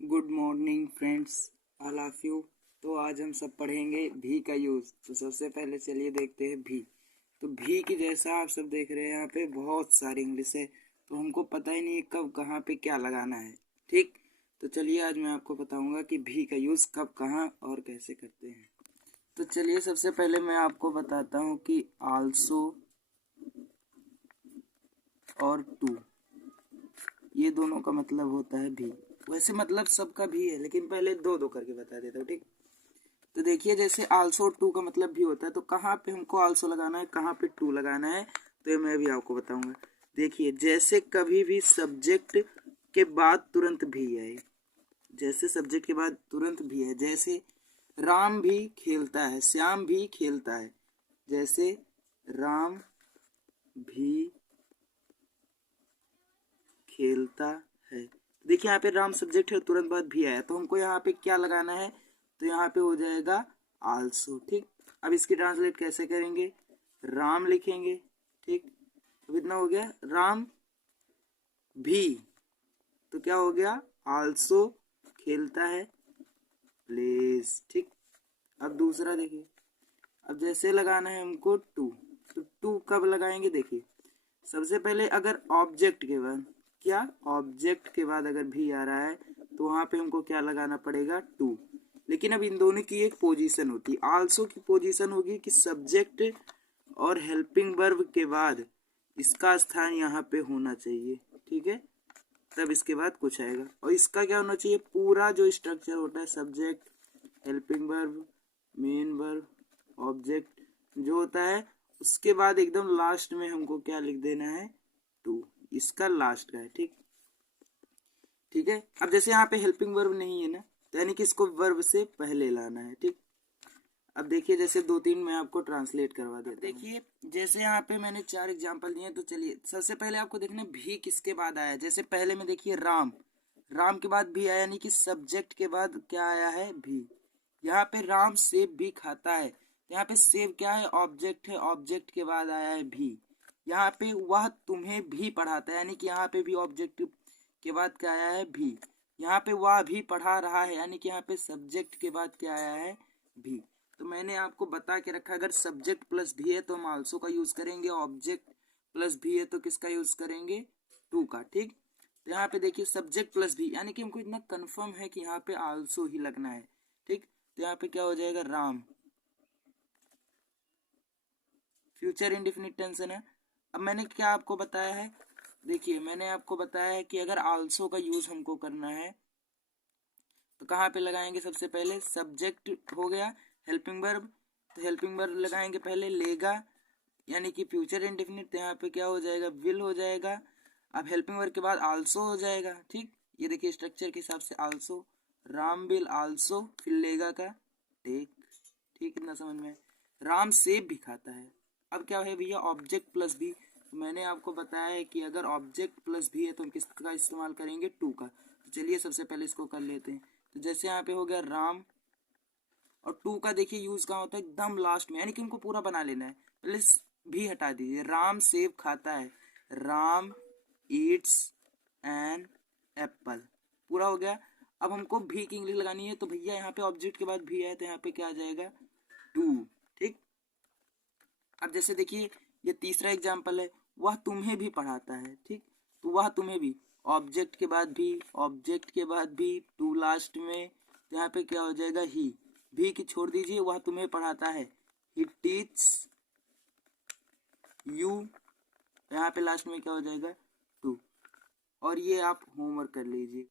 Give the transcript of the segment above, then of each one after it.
Good morning friends, all of you. तो आज हम सब पढ़ेंगे भी का यूज़। तो सबसे पहले चलिए देखते हैं भी। तो भी की जैसा आप सब देख रहे हैं यहाँ पे बहुत सारी इंग्लिश है, तो हमको पता ही नहीं है कब कहाँ पे क्या लगाना है। ठीक, तो चलिए आज मैं आपको बताऊंगा कि भी का यूज़ कब कहाँ और कैसे करते हैं। तो चलिए सबसे पहले मैं आपको बताता हूँ कि आल्सो और टू, ये दोनों का मतलब होता है भी। वैसे मतलब सबका भी है, लेकिन पहले दो दो करके बता देता हूँ। ठीक, तो देखिए जैसे आल्सो टू का मतलब भी होता है, तो कहाँ पे हमको आल्सो लगाना है, कहाँ पे टू लगाना है, तो ये मैं भी आपको बताऊंगा। देखिए जैसे कभी भी सब्जेक्ट के बाद तुरंत भी है, जैसे सब्जेक्ट के बाद तुरंत भी है, जैसे राम भी खेलता है, श्याम भी खेलता है। जैसे राम भी खेलता है, देखिए यहाँ पे राम सब्जेक्ट है, तुरंत बाद भी आया, तो हमको यहाँ पे क्या लगाना है, तो यहाँ पे हो जाएगा आल्सो। ठीक, अब इसकी ट्रांसलेट कैसे करेंगे, राम लिखेंगे। ठीक, अब इतना हो गया, राम भी, तो क्या हो गया, आल्सो खेलता है, प्लेज। ठीक, अब दूसरा देखिए, अब जैसे लगाना है हमको टू, तो टू कब लगाएंगे, देखिए सबसे पहले अगर ऑब्जेक्ट के बाद, क्या ऑब्जेक्ट के बाद अगर भी आ रहा है, तो वहां पे हमको क्या लगाना पड़ेगा, टू। लेकिन अब इन दोनों की एक पोजीशन होती है। आल्सो की पोजीशन होगी कि सब्जेक्ट और हेल्पिंग वर्ब के बाद इसका स्थान यहाँ पे होना चाहिए। ठीक है, तब इसके बाद कुछ आएगा, और इसका क्या होना चाहिए, पूरा जो स्ट्रक्चर होता है, subject, helping verb, main verb, object जो होता है, उसके बाद एकदम लास्ट में हमको क्या लिख देना है, टू, इसका लास्ट का है। ठीक, ठीक है, अब जैसे यहाँ पे हेल्पिंग वर्ब नहीं है ना, तो यानी कि इसको वर्ब से पहले लाना है। ठीक, अब देखिए जैसे दो तीन मैं आपको ट्रांसलेट करवा देता हूँ। देखिए जैसे यहाँ पे मैंने चार एग्जांपल दिए, तो चलिए सबसे पहले आपको देखना भी किसके बाद आया। जैसे पहले में देखिए राम, राम के बाद भी आया, यानी कि सब्जेक्ट के बाद क्या आया है, भी। यहाँ पे राम सेब भी खाता है, यहाँ पे सेब क्या है, ऑब्जेक्ट है, ऑब्जेक्ट के बाद आया है भी। यहाँ पे वह तुम्हें भी पढ़ाता है, यानी कि यहाँ पे भी ऑब्जेक्ट के बाद क्या आया है, भी। यहाँ पे वह भी पढ़ा रहा है, यानी कि यहाँ पे सब्जेक्ट के बाद क्या आया है, भी। तो मैंने आपको बता के रखा, अगर सब्जेक्ट प्लस भी है तो हम आल्सो का यूज करेंगे, ऑब्जेक्ट प्लस भी है तो किसका यूज करेंगे, टू का। ठीक, तो यहाँ पे देखिए सब्जेक्ट प्लस भी, यानी कि हमको इतना कंफर्म है कि यहाँ पे आल्सो ही लगना है। ठीक, तो यहाँ पे क्या हो जाएगा, राम, फ्यूचर इंडिफिनिट टेंस है ना। अब मैंने क्या आपको बताया है, देखिए मैंने आपको बताया है कि अगर आल्सो का यूज हमको करना है तो कहाँ पे लगाएंगे, सबसे पहले सब्जेक्ट हो गया, हेल्पिंग वर्ब, तो हेल्पिंग वर्ब लगाएंगे पहले, लेगा, यानी कि फ्यूचर इंडेफिनिट, तो यहाँ पे क्या हो जाएगा, विल हो जाएगा। अब हेल्पिंग वर्ब के बाद आल्सो हो जाएगा। ठीक, ये देखिए स्ट्रक्चर के हिसाब से, आल्सो, राम विल आल्सो, फिर लेगा का टेक। ठीक, इतना समझ में, राम सेब भी खाता है। अब क्या है भैया, ऑब्जेक्ट प्लस भी, तो मैंने आपको बताया है कि अगर ऑब्जेक्ट प्लस भी है तो हम किसका इस्तेमाल करेंगे, टू का। तो चलिए सबसे पहले इसको कर लेते हैं। तो जैसे यहाँ पे हो गया राम, और टू का देखिए यूज कहाँ होता है, एकदम लास्ट में, यानी कि हमको पूरा बना लेना है। पहले भी हटा दीजिए, राम सेब खाता है, राम ईट्स एन एप्पल, पूरा हो गया। अब हमको भी की इंग्लिश लगानी है, तो भैया यहाँ पे ऑब्जेक्ट के बाद भी है, तो यहाँ पे क्या आ जाएगा, टू। ठीक, अब जैसे देखिए ये तीसरा एग्जाम्पल है, वह तुम्हें भी पढ़ाता है। ठीक, तो वह तुम्हें भी, ऑब्जेक्ट के बाद भी, ऑब्जेक्ट के बाद भी, टू लास्ट में, तो यहाँ पे क्या हो जाएगा, ही, भी की छोड़ दीजिए, वह तुम्हें पढ़ाता है, ही टीच यू, यहाँ पे लास्ट में क्या हो जाएगा, टू। और ये आप होमवर्क कर लीजिए।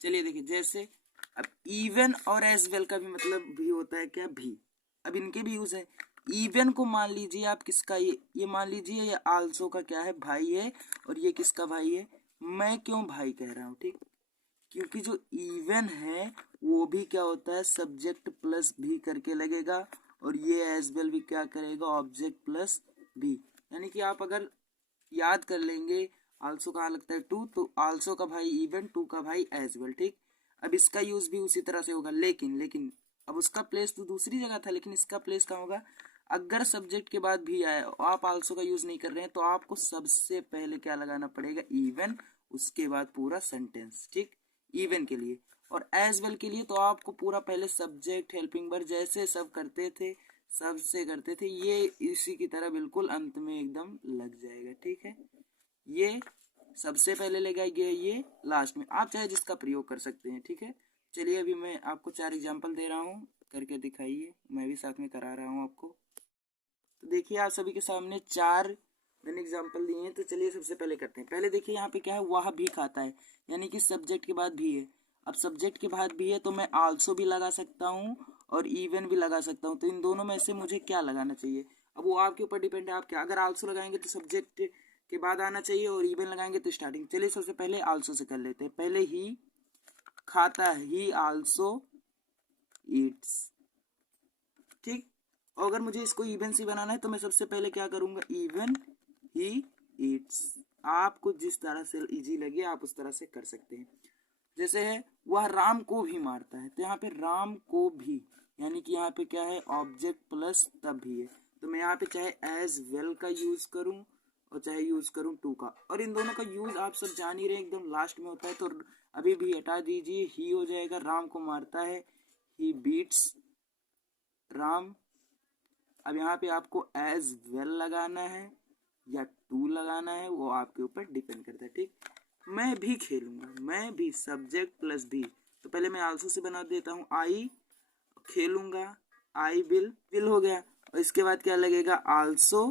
चलिए देखिए जैसे, अब इवन और एज वेल का भी मतलब भी होता है क्या, भी। अब इनके भी यूज है। इवन को मान लीजिए आप किसका, ये मान लीजिए ये आल्सो का क्या है, भाई है, और ये किसका भाई है, मैं क्यों भाई कह रहा हूँ, ठीक, क्योंकि जो इवन है वो भी क्या होता है, सब्जेक्ट प्लस भी करके लगेगा, और ये एज वेल भी क्या करेगा, ऑब्जेक्ट प्लस भी। यानी कि आप अगर याद कर लेंगे आल्सो कहाँ लगता है, टू, तो आल्सो का भाई इवन, टू का भाई एज वेल। ठीक, अब इसका यूज भी उसी तरह से होगा, लेकिन अब उसका प्लेस तो दूसरी जगह था, लेकिन इसका प्लेस कहाँ होगा, अगर सब्जेक्ट के बाद भी आया, आप आल्सो का यूज नहीं कर रहे हैं, तो आपको सबसे पहले क्या लगाना पड़ेगा, इवन, उसके बाद पूरा सेंटेंस। ठीक, इवन के लिए। और एज वेल के लिए तो आपको पूरा पहले सब्जेक्ट हेल्पिंग वर्ब जैसे सब करते थे सबसे करते थे, ये इसी की तरह बिल्कुल अंत में एकदम लग जाएगा। ठीक है, ये सबसे पहले लगाएंगे, ये लास्ट में। आप चाहे जिसका प्रयोग कर सकते हैं। ठीक है, चलिए अभी मैं आपको 4 एग्जाम्पल दे रहा हूँ, करके दिखाइए, मैं भी साथ में करा रहा हूँ आपको। तो देखिए आप सभी के सामने 4 मैंने एग्जाम्पल दिए हैं। तो चलिए सबसे पहले करते हैं। पहले देखिए यहाँ पे क्या है, वह भी खाता है, यानी कि सब्जेक्ट के बाद भी है। अब सब्जेक्ट के बाद भी है तो मैं आल्सो भी लगा सकता हूँ और इवन भी लगा सकता हूँ। तो इन दोनों में से मुझे क्या लगाना चाहिए, अब वो आपके ऊपर डिपेंड है। आप क्या, अगर आल्सो लगाएंगे तो सब्जेक्ट के बाद आना चाहिए और इवन लगाएंगे तो स्टार्टिंग। चलिए सबसे पहले आल्सो से कर लेते हैं। पहले ही खाता है, ही आल्सो ईट्स। ठीक, और अगर मुझे इसको इवन सी बनाना है तो मैं सबसे पहले क्या करूंगा, इवन ही ईट्स। आपको जिस तरह से इजी लगे आप उस तरह से कर सकते हैं। जैसे है वह राम को भी मारता है, तो यहाँ पे राम को भी, यानी कि यहाँ पे क्या है, ऑब्जेक्ट प्लस तब भी है। तो मैं यहाँ पे चाहे एज वेल का यूज करूं और चाहे यूज करूं टू का, और इन दोनों का यूज आप सब जान ही रहे एकदम लास्ट में होता है। तो अभी भी हटा दीजिए, ही हो जाएगा, राम को मारता है, ही बीट्स राम। अब यहाँ पे आपको एज वेल लगाना है या टू लगाना है, वो आपके ऊपर डिपेंड करता है। ठीक, मैं भी खेलूंगा, मैं भी सब्जेक्ट प्लस भी। तो पहले मैं आल्सो से बना देता हूँ, आई खेलूंगा, आई विल हो गया, और इसके बाद क्या लगेगा, आल्सो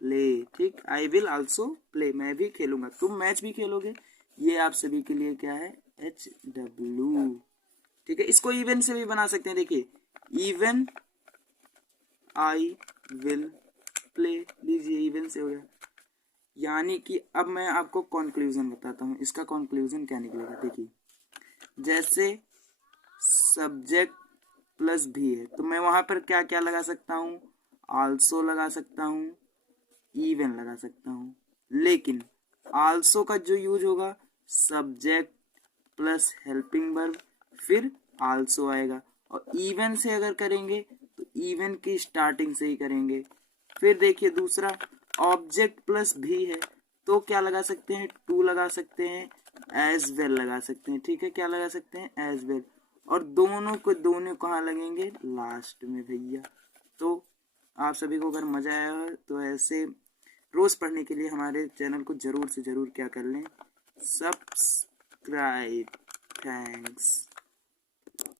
प्ले। ठीक, आई विल आल्सो प्ले, मैं भी खेलूंगा, तुम मैच भी खेलोगे, ये आप सभी के लिए क्या है, HW। ठीक है, इसको इवन से भी बना सकते हैं। देखिए, इवन आई विल प्ले, लीजिए इवन से हो गया। यानी कि अब मैं आपको कंक्लूजन बताता हूँ, इसका कंक्लूजन क्या निकलेगा। देखिए, जैसे सब्जेक्ट प्लस भी है तो मैं वहां पर क्या क्या लगा सकता हूँ, आल्सो लगा सकता हूँ, इवन लगा सकता हूँ। लेकिन आल्सो का जो यूज होगा, सब्जेक्ट प्लस हेल्पिंग वर्ब फिर आल्सो आएगा। और इवन से अगर करेंगे तो इवन की स्टार्टिंग से ही करेंगे। फिर देखिए दूसरा, ऑब्जेक्ट प्लस भी है तो क्या लगा सकते हैं, टू लगा सकते हैं, एज वेल लगा सकते हैं। ठीक है, क्या लगा सकते हैं, एज वेल। और दोनों कहाँ लगेंगे, लास्ट में भैया। तो आप सभी को अगर मजा आया हो तो ऐसे रोज पढ़ने के लिए हमारे चैनल को जरूर से जरूर क्या कर लें, सब्सक्राइब। थैंक्स।